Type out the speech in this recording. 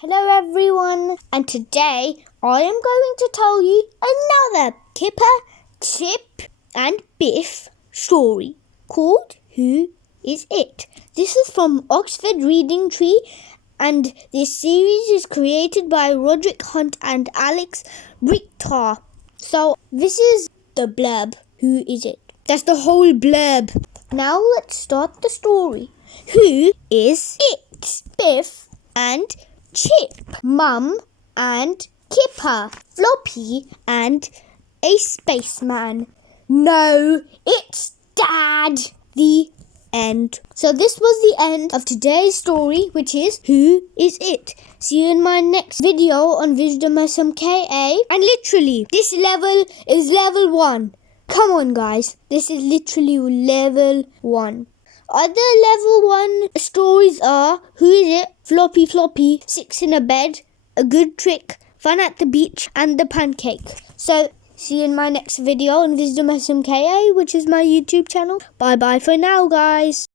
Hello everyone, and today I am going to tell you another Kipper, Chip and Biff story called Who Is It? This is from Oxford Reading Tree, and this series is created by Roderick Hunt and Alex Richter. So this is the blurb. Who is it? That's the whole blurb. Now let's start the story. Who is it? Biff and Chip, Mum and Kipper, Floppy and a spaceman. No, it's Dad. The end. So this was the end of today's story, which is Who Is It? See you in my next video on Wisdom SMKA. And literally, this level is level 1. Come on guys, this is literally level 1. Other level 1 stories are Who Is It? Floppy, 6 in a bed, A Good Trick, Fun at the Beach, and The Pancake. So, see you in my next video on Wisdom SMKA, which is my YouTube channel. Bye bye for now, guys.